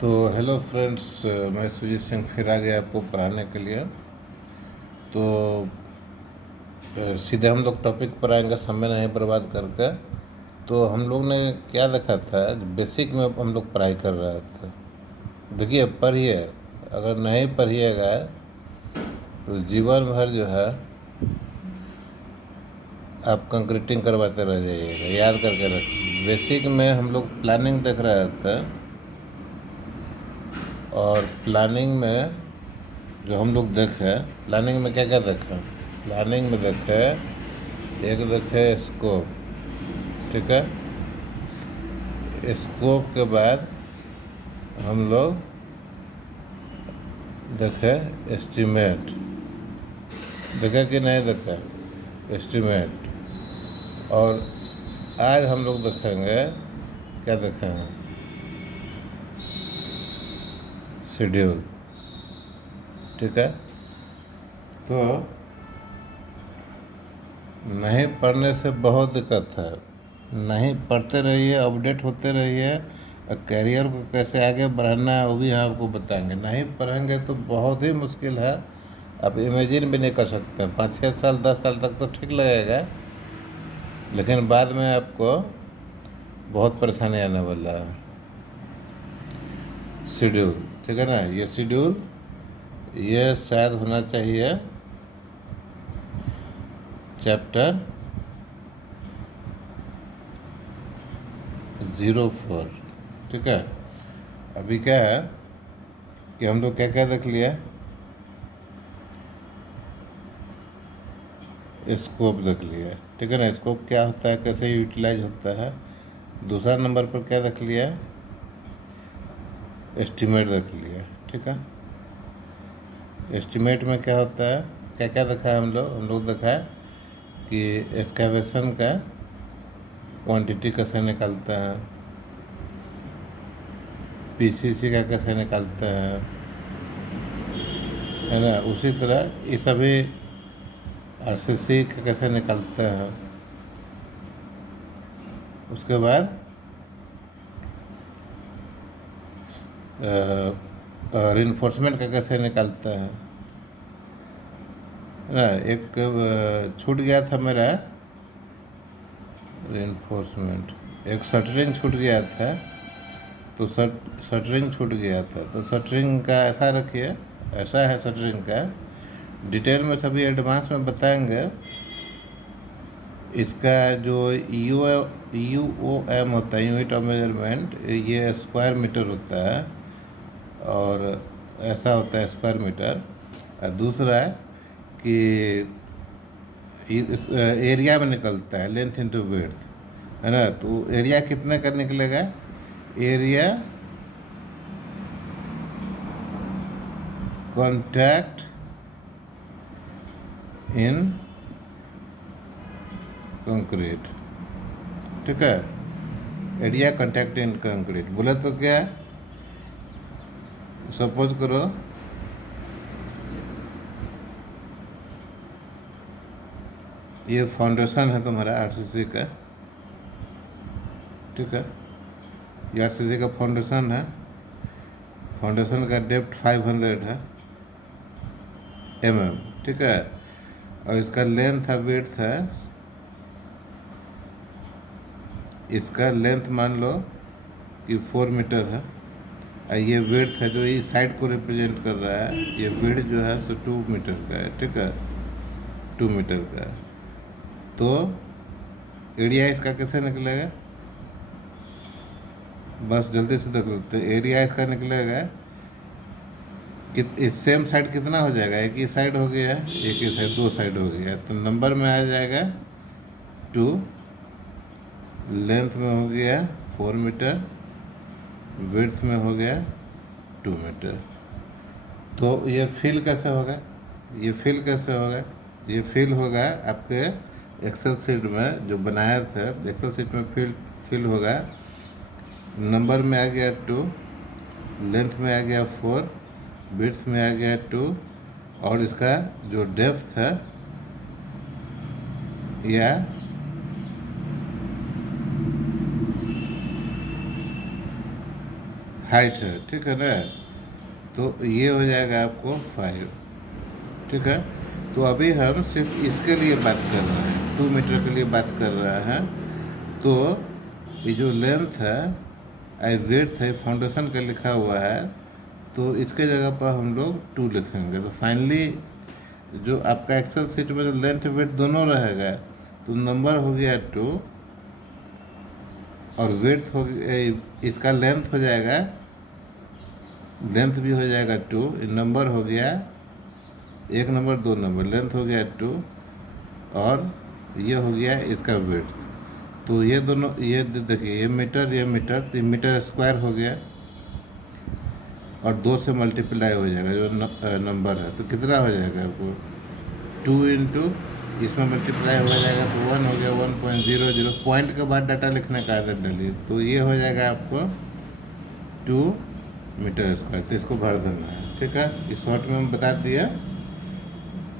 तो hello friends, मैं सुजीत सिंह फिर आ गया आपको पढ़ाने के लिए। तो सीधे हम लोग टॉपिक पर आएंगे, समय नहीं बर्बाद करके। तो हम लोग ने क्या देखा था, बेसिक में हम लोग पढ़ाई कर रहे थे। देखिए, पढ़िए, अगर नहीं पढ़िएगा तो जीवन भर जो है आप कंक्रीटिंग करवाते रह जाइएगा। याद करके रखिए, बेसिक में हम लोग प्लानिंग देख रहे थे, और प्लानिंग में जो हम लोग देखे, प्लानिंग में क्या क्या देखे, प्लानिंग में देखे, एक देखे स्कोप। ठीक है, स्कोप के बाद हम लोग देखे एस्टीमेट। देखे कि नहीं देखे एस्टीमेट। और आज हम लोग देखेंगे, क्या देखेंगे, शेड्यूल। ठीक है, तो नहीं पढ़ने से बहुत दिक्कत है। नहीं पढ़ते रहिए, अपडेट होते रहिए। करियर को कैसे आगे बढ़ाना है वो भी हम आपको बताएंगे। नहीं पढ़ेंगे तो बहुत ही मुश्किल है, आप इमेजिन भी नहीं कर सकते। 5-6 साल 10 साल तक तो ठीक लगेगा, लेकिन बाद में आपको बहुत परेशानी आने वाला है। शेड्यूल, ठीक है ना, ये शेड्यूल ये शायद होना चाहिए चैप्टर 04। ठीक है, अभी क्या है कि हम लोग क्या क्या देख लिया, स्कोप देख लिया। ठीक है ना, स्कोप क्या होता है, कैसे यूटिलाइज होता है। दूसरा नंबर पर क्या देख लिया, एस्टीमेट देख लिया। ठीक है, एस्टीमेट में क्या होता है, क्या क्या देखा है हम लोग देखा है कि एक्सकैवेशन का क्वांटिटी कैसे निकालते हैं, पीसीसी का कैसे निकालते हैं, है ना। उसी तरह ये सभी आरसीसी का कैसे निकालते हैं। उसके बाद रिइंफोर्समेंट का कैसे निकालते हैं, है ना। एक छूट गया था मेरा रिइंफोर्समेंट, एक शटरिंग छूट गया था। तो शटरिंग छूट गया था, तो शटरिंग का ऐसा रखिए, ऐसा है शटरिंग का। डिटेल में सभी एडवांस में बताएंगे। इसका जो UOM होता है, यूनिट ऑफ मेजरमेंट, ये स्क्वायर मीटर होता है, और ऐसा होता है स्क्वायर मीटर। और दूसरा है कि इस एरिया में निकलता है, लेंथ इंटू विड्थ, है ना। तो एरिया कितने का निकलेगा, एरिया कॉन्टैक्ट इन कंक्रीट। ठीक है, एरिया कॉन्टैक्ट इन कंक्रीट बोले तो क्या है, सपोज करो ये फाउंडेशन है तुम्हारा आरसीसी का। ठीक है, ये आरसीसी का फाउंडेशन है। फाउंडेशन का डेप्थ 500 है mm। ठीक है, और इसका लेंथ है, विड्थ है, इसका लेंथ मान लो कि 4 मीटर है, और ये विड्थ है जो इस साइड को रिप्रेजेंट कर रहा है, ये विड्थ जो है सो 2 मीटर का है। ठीक है, 2 मीटर का है। तो एरिया इसका कैसे निकलेगा, बस जल्दी से देख लेते हैं। एरिया इसका निकलेगा कि इस सेम साइड कितना हो जाएगा, एक ही साइड हो गया, एक ही साइड, 2 साइड हो गया, तो नंबर में आ जाएगा 2, लेंथ में हो गया 4 मीटर, विड्थ में हो गया 2 मीटर। तो ये फिल कैसे होगा, ये फिल कैसे होगा, ये फिल होगा आपके एक्सेल सीट में जो बनाए थे, एक्सेल सीट में फिल होगा। नंबर में आ गया 2, लेंथ में आ गया 4, विड्थ में आ गया 2, और इसका जो डेप्थ है या हाइट है, ठीक है ना। तो ये हो जाएगा आपको 5, ठीक है। तो अभी हम सिर्फ इसके लिए बात कर रहे हैं, 2 मीटर के लिए बात कर रहे हैं। तो ये जो लेंथ है आई वेट है फाउंडेशन का लिखा हुआ है, तो इसके जगह पर हम लोग 2 लिखेंगे। तो फाइनली जो आपका एक्सेल सीट में जो लेंथ वेट दोनों रहेगा, तो नंबर हो गया 2 और वेट हो गया, इसका लेंथ हो जाएगा, लेंथ भी हो जाएगा 2, नंबर हो गया 1 नंबर 2 नंबर, लेंथ हो गया 2 और ये हो गया इसका वेट। तो ये दोनों, ये देखिए ये मीटर, तो मीटर स्क्वायर हो गया और 2 से मल्टीप्लाई हो जाएगा जो नंबर है। तो कितना हो जाएगा आपको 2 इंटू इसमें मल्टीप्लाई हो जाएगा, तो 1 हो गया 1.00, पॉइंट के बाद डाटा लिखने का आदत डालिए। तो ये हो जाएगा आपको 2 मीटर स्क्वायर। तो इसको भर देना है, ठीक है। इस शॉर्ट में हम बता दिया,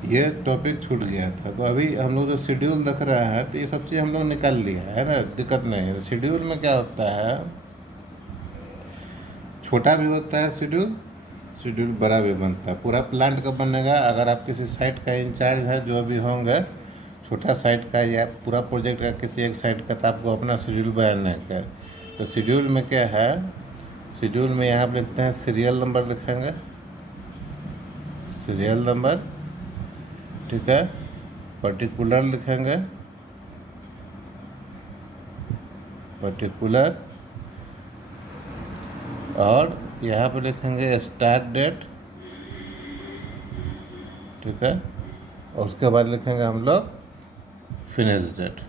ये टॉपिक छूट गया था। तो अभी हम लोग जो शेड्यूल देख रहे हैं, तो ये सब चीज़ हम लोग निकाल लिया है ना, दिक्कत नहीं है। शेड्यूल में क्या होता है, छोटा भी होता है शेड्यूल, शेड्यूल बड़ा भी बनता है। पूरा प्लांट का बनेगा, अगर आप किसी साइट का इंचार्ज है, जो भी होंगे, छोटा साइट का या पूरा प्रोजेक्ट का किसी एक साइट का, तो आपको अपना शेड्यूल बनाने का। तो शेड्यूल में क्या है, शेड्यूल में यहाँ पर लिखते हैं सीरियल नंबर लिखेंगे, सीरियल नंबर, ठीक है। पर्टिकुलर लिखेंगे, पर्टिकुलर, और यहाँ पे लिखेंगे स्टार्ट डेट, ठीक है। और उसके बाद लिखेंगे हम लोग फिनिश डेट।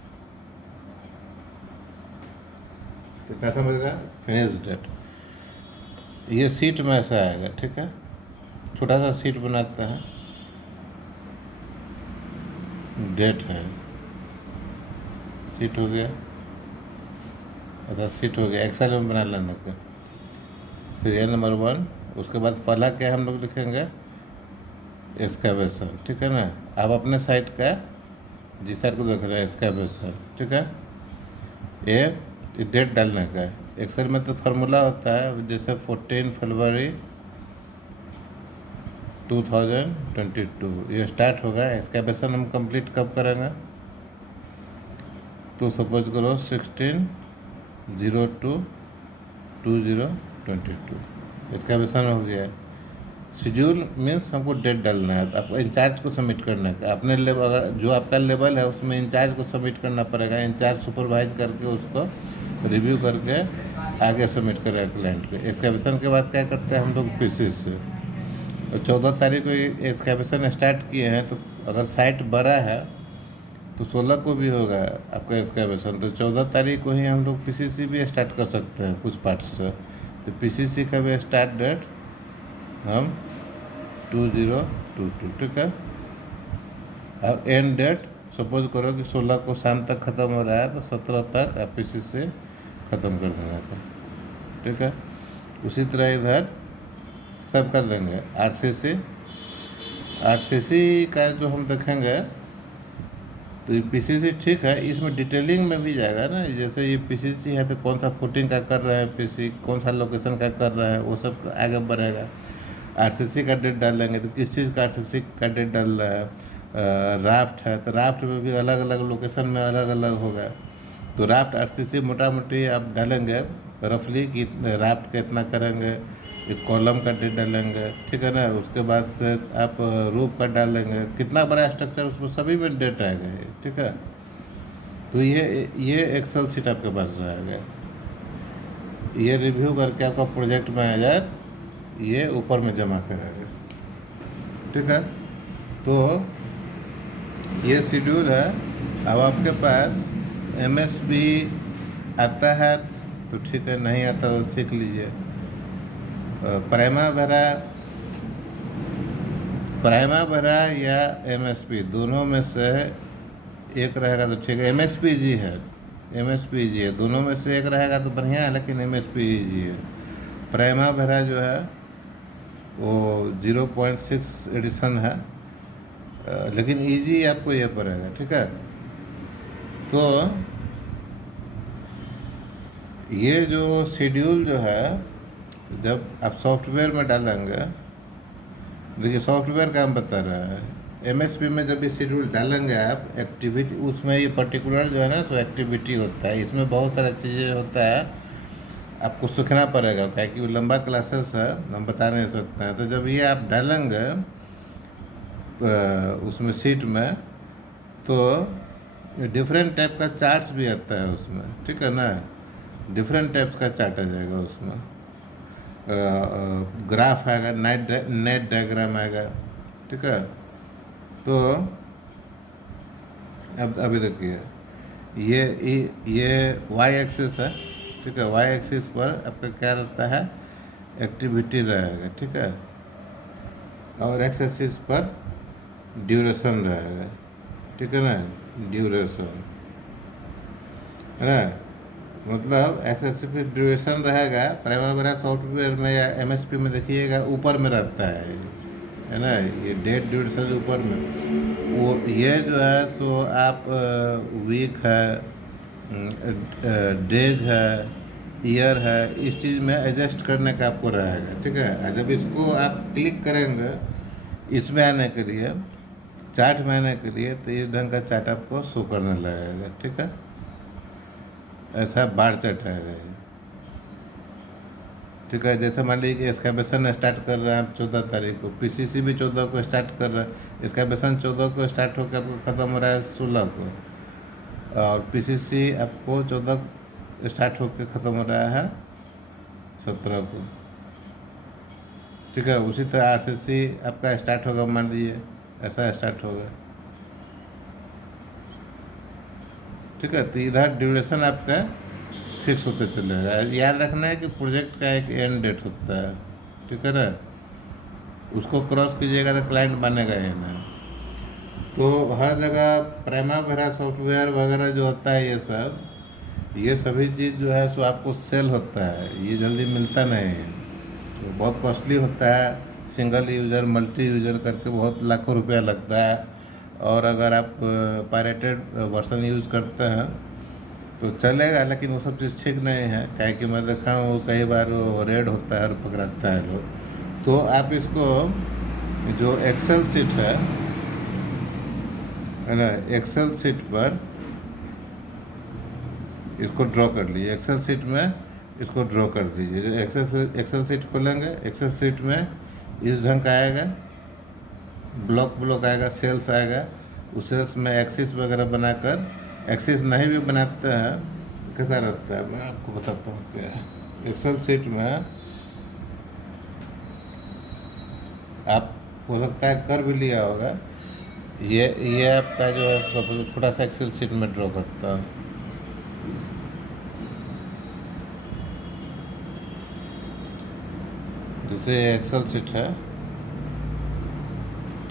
तो क्या समझेगा, फिनिश डेट। ये सीट में ऐसा आएगा, ठीक है। छोटा सा सीट बनाते हैं, डेट है, सीट हो गया, अच्छा सीट हो गया, एक्सेल में बना लेने का, सीरियल नंबर 1। उसके बाद पहला क्या हम लोग लिखेंगे, एक्सकैवेशन, ठीक है ना। आप अपने साइट का जिस साइट को देख रहे हैं एक्सकैवेशन, ठीक है। ये डेट डालने का है। एक्सेल में तो फार्मूला होता है, जैसे 14 फरवरी 2022 ये स्टार्ट होगा। एक्सकैवेशन हम कंप्लीट कब करेंगे, तो सपोज करो 16/02/2022 एक्सकैवेशन हो गया। शेड्यूल मीन्स हमको डेट डालना है, आपको इंचार्ज को सबमिट करने का, अपने लेवल, अगर जो आपका लेवल है उसमें इंचार्ज को सबमिट करना पड़ेगा। इंचार्ज सुपरवाइज करके उसको रिव्यू करके आगे सबमिट करेगा क्लाइंट को। एक्सकैवेशन के बाद क्या करते हैं हम लोग, पीसी से 14 तारीख को एक्सकैवेशन स्टार्ट किए हैं, तो अगर साइट बड़ा है तो 16 को भी होगा आपका एक्सकैवेशन। तो 14 तारीख को ही हम लोग पीसीसी भी स्टार्ट कर सकते हैं कुछ पार्ट से। तो पीसीसी का भी स्टार्ट डेट हम 2022, ठीक है। अब एंड डेट सपोज करो कि 16 को शाम तक ख़त्म हो रहा है, तो 17 तक आप पीसीसी ख़त्म कर देना था, ठीक है। उसी तरह इधर सब कर देंगे। आरसीसी का जो हम देखेंगे, तो ये पीसीसी ठीक है, इसमें डिटेलिंग में भी जाएगा ना। जैसे ये पीसीसी है तो कौन सा फुटिंग का कर रहे हैं पीसी, कौन सा लोकेशन का कर रहे हैं, वो सब आगे बढ़ेगा। आरसीसी का डेट डाल लेंगे, तो किस चीज़ का आरसीसी का डेट डाल रहा है। राफ्ट है तो राफ्ट में भी अलग अलग लोकेशन में अलग अलग होगा। तो राफ्ट आरसीसी मोटा मोटी आप डालेंगे रफली कि राफ्ट का इतना करेंगे, एक कॉलम का डेट डालेंगे, ठीक है ना। उसके बाद से आप रूफ का डालेंगे, कितना बड़ा स्ट्रक्चर उसमें सभी में डेट आएगा, ठीक है। तो ये एक्सेल सीट आपके पास रहेगा। ये रिव्यू करके आपका प्रोजेक्ट मैनेजर ये ऊपर में जमा करेगा, ठीक है। तो ये शेड्यूल है। अब आपके पास एमएसपी आता है तो ठीक है, नहीं आता तो सीख लीजिए। प्राइमा या एमएसपी दोनों में से एक रहेगा तो ठीक है। एमएसपी जी है, दोनों में से एक रहेगा तो बढ़िया है, लेकिन एमएसपी जी है। प्राइमा जो है वो 0.6 एडिशन है, लेकिन इजी आपको ये पड़ेगा, ठीक है। तो ये जो शेड्यूल जो है जब आप सॉफ्टवेयर में डालेंगे, देखिए सॉफ्टवेयर काम बता रहा है, एमएसपी में जब ये शेड्यूल डालेंगे आप एक्टिविटी, उसमें ये पर्टिकुलर जो है ना सो एक्टिविटी होता है, इसमें बहुत सारा चीज़ें होता है, आपको सीखना पड़ेगा क्या कि वो लंबा क्लासेस है, हम बता नहीं सकते हैं। तो जब ये आप डालेंगे उसमें सीट में, तो डिफरेंट टाइप का चार्ट्स भी आता है उसमें, ठीक है ना, डिफरेंट टाइप्स का चार्ट आ जाएगा उसमें, ग्राफ आएगा, नेट डायग्राम आएगा, ठीक है। तो अब अभी देखिए ये वाई एक्सिस है, ठीक है, वाई एक्सिस पर आपका क्या रहता है, एक्टिविटी रहेगा, ठीक है, और एक्स एक्सिस पर ड्यूरेशन रहेगा, ठीक है ना, ड्यूरेशन है ना, मतलब एक्स एक्सिस पर ड्यूरेशन रहेगा, प्राइमरी सॉफ्टवेयर में या एमएसपी में देखिएगा ऊपर में रहता है ना, ये डेट ड्यूरेशन ऊपर में, वो ये जो है सो आप वीक है, डेज है, ईयर है, इस चीज़ में एडजस्ट करने का आपको रहेगा, ठीक है। जब इसको आप क्लिक करेंगे इसमें आने के लिए, चार्ट में आने के लिए, तो इस ढंग का चार्ट आपको शो करने लगेगा, ठीक है, ऐसा बार चार्ट आएगा ये, ठीक है। जैसे मान लीजिए कि एक्सकैवेशन स्टार्ट कर रहे हैं आप 14 तारीख को, पीसीसी भी 14 को स्टार्ट कर रहा है, एक्सकैवेशन 14 को स्टार्ट होकर आपको ख़त्म हो रहा है 16 को, और पीसीसी आपको 14 स्टार्ट होकर ख़त्म हो रहा है 17 को, ठीक है। उसी तरह आरसीसी आपका स्टार्ट होगा, मान लीजिए ऐसा स्टार्ट होगा, ठीक है। तो इधर ड्यूरेशन आपका फिक्स होते चलेगा। याद रखना है कि प्रोजेक्ट का एक एंड डेट होता है, ठीक है ना, उसको क्रॉस कीजिएगा तो क्लाइंट बनेगा ही नहीं। तो हर जगह प्राइमरी सॉफ्टवेयर वगैरह जो होता है, ये सभी चीज़ जो है सो आपको सेल होता है, ये जल्दी मिलता नहीं है, तो बहुत कॉस्टली होता है, सिंगल यूज़र मल्टी यूज़र करके बहुत लाखों रुपया लगता है। और अगर आप पायरेटेड वर्जन यूज़ करते हैं तो चलेगा, लेकिन वो सब चीज़ ठीक नहीं है, क्या कि मैं देखा हूँ कई बार वो रेड होता है और पकड़ाता है लोग। तो आप इसको जो एक्सेल सीट है ना, एक्सेल सीट पर इसको ड्रॉ कर लीजिए, एक्सेल सीट में इसको ड्रॉ कर दीजिए। एक्सेल सीट खोलेंगे, एक्सेल सीट में इस ढंग का आएगा, ब्लॉक आएगा, सेल्स आएगा, उस सेल्स में एक्सिस वगैरह बनाकर, एक्सिस नहीं भी बनाते हैं तो कैसा रहता है मैं आपको बताता हूँ। क्या एक्सेल सीट में आप हो सकता है कर भी लिया होगा, ये आपका जो है सब छोटा सा एक्सेल सीट में ड्रॉ करता हूँ, जैसे एक्सेल सीट है,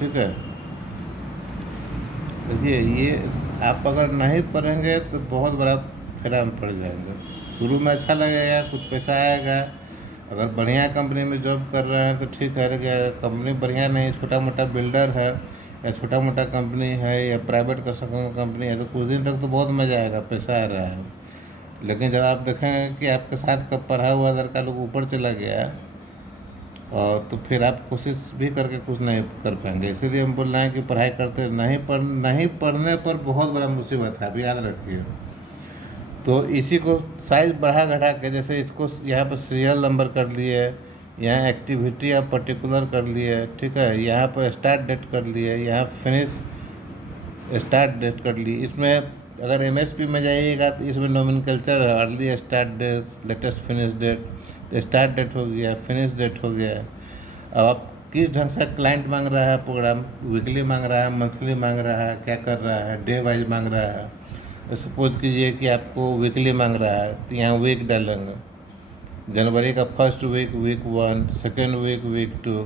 ठीक है। देखिए ये आप अगर नहीं पढ़ेंगे तो बहुत बड़ा फेरा में पड़ जाएंगे। शुरू में अच्छा लगेगा, कुछ पैसा आएगा, अगर बढ़िया कंपनी में जॉब कर रहे हैं तो ठीक है, कंपनी बढ़िया नहीं, छोटा मोटा बिल्डर है या छोटा मोटा कंपनी है या प्राइवेट कंपनी है, तो कुछ दिन तक तो बहुत मज़ा आएगा, पैसा आ रहा है। लेकिन जब आप देखेंगे कि आपके साथ का पढ़ा हुआ लड़का लोग ऊपर चला गया, और तो फिर आप कोशिश भी करके कुछ नहीं कर पाएंगे। इसीलिए हम बोल रहे हैं कि पढ़ाई करते नहीं पढ़ने पर बहुत बड़ा मुसीबत है, अभी याद रखिए। तो इसी को साइज बढ़ा घटा के, जैसे इसको यहाँ पर सीरियल नंबर कर लिए, यहाँ एक्टिविटी आप पर्टिकुलर कर लिए, ठीक है, यहाँ पर स्टार्ट डेट कर लिए, यहाँ फिनिश स्टार्ट डेट कर ली। इसमें अगर एमएसपी में जाइएगा तो इसमें नोमेनक्लेचर है, early start date, latest finish date, तो स्टार्ट डेट हो गया, फिनिश डेट हो गया। अब आप किस ढंग से क्लाइंट मांग रहा है प्रोग्राम, वीकली मांग रहा है, मंथली मांग रहा है, क्या कर रहा है, डे वाइज मांग रहा है। सपोज कीजिए कि आपको वीकली मांग रहा है, तो यहाँ वीक डालेंगे, जनवरी का first week, week 1, second week, week 2,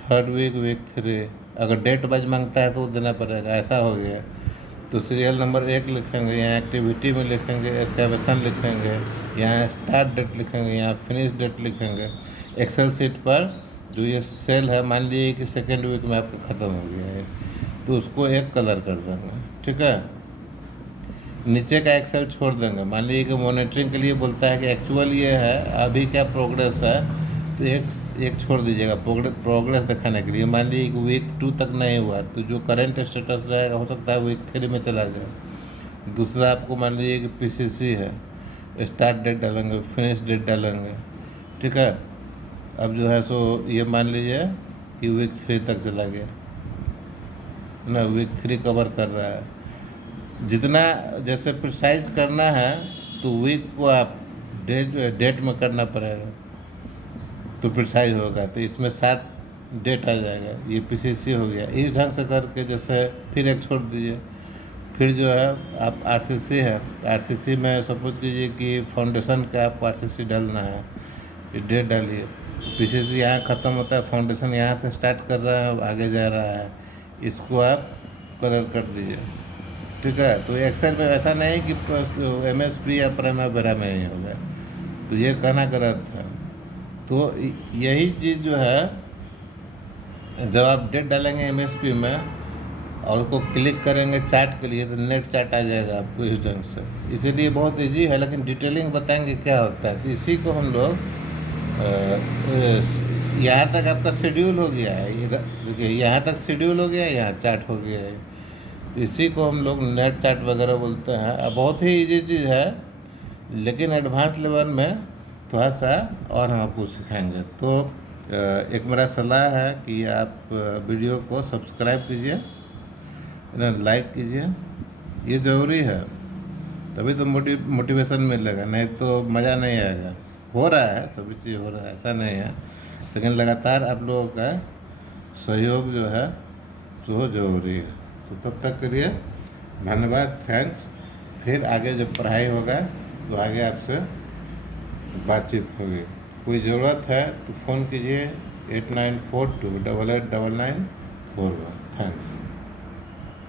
third week, week 3। अगर डेट वाइज मांगता है तो वो देना पड़ेगा, ऐसा हो गया। तो सीरियल नंबर 1 लिखेंगे, यहाँ एक्टिविटी में लिखेंगे, एक्सकैवेशन लिखेंगे, यहाँ स्टार्ट डेट लिखेंगे, यहाँ फिनिश डेट लिखेंगे। एक्सेल सीट पर जो ये सेल है, मान लीजिए कि सेकेंड वीक में आपका ख़त्म हो गया है, तो उसको एक कलर कर देंगे, ठीक है। नीचे का एक्सेल छोड़ देंगे, मान लीजिए कि मॉनिटरिंग के लिए बोलता है कि एक्चुअल ये है, अभी क्या प्रोग्रेस है, तो एक छोड़ दीजिएगा प्रोग्रेस दिखाने के लिए। मान लीजिए कि वीक 2 तक नहीं हुआ तो जो करंट स्टेटस रहेगा हो सकता है वीक 3 में चला जाए। दूसरा आपको मान लीजिए कि पीसीसी है, स्टार्ट डेट डालेंगे, फिनिश डेट डालेंगे, ठीक है। अब जो है सो ये मान लीजिए कि वीक 3 तक चला गया ना, वीक 3 कवर कर रहा है। जितना जैसे प्रिसाइज करना है तो वीक को आप डेट में करना पड़ेगा तो प्रिसाइज होगा। तो इसमें 7 डेट आ जाएगा, ये पीसीसी हो गया। इस ढंग से करके जैसे फिर एक छोड़ दीजिए। फिर जो है आप आरसीसी है, आरसीसी में सपोज कीजिए कि फाउंडेशन का आपको आरसीसी डालना है, ये डेट डालिए। पीसीसी यहाँ ख़त्म होता है, फाउंडेशन यहाँ से स्टार्ट कर रहा है, आगे जा रहा है, इसको आप कलर कर दीजिए, ठीक है। तो एक्सेल में ऐसा नहीं कि एमएसपी या प्राइमरी में नहीं होगा, तो ये कहना गलत है। तो यही चीज़ जो है जब आप डेट डालेंगे एमएसपी में और उसको क्लिक करेंगे चार्ट के लिए तो नेट चार्ट आ जाएगा आपको इस ढंग से। इसीलिए बहुत इजी है, लेकिन डिटेलिंग बताएंगे क्या होता है। तो इसी को हम लोग यहाँ तक आपका शेड्यूल हो गया है, इधर देखिए यहाँ तक शेड्यूल हो गया है, यहाँ चार्ट हो गया है। तो इसी को हम लोग नेट चार्ट वगैरह बोलते हैं। अब बहुत ही इजी चीज़ है, लेकिन एडवांस लेवल में थोड़ा सा और हम आपको सिखाएंगे। तो एक मेरा सलाह है कि आप वीडियो को सब्सक्राइब कीजिए, लाइक कीजिए, ये ज़रूरी है, तभी तो मोटिवेशन मिलेगा, नहीं तो मज़ा नहीं आएगा। हो रहा है, सभी चीज़ हो रहा है, ऐसा नहीं है, लेकिन लगातार आप लोगों का सहयोग जो है वो ज़रूरी है। तो तब तक के लिए धन्यवाद, थैंक्स। फिर आगे जब पढ़ाई होगा तो आगे आपसे बातचीत होगी। कोई ज़रूरत है तो फ़ोन कीजिए 8942889941।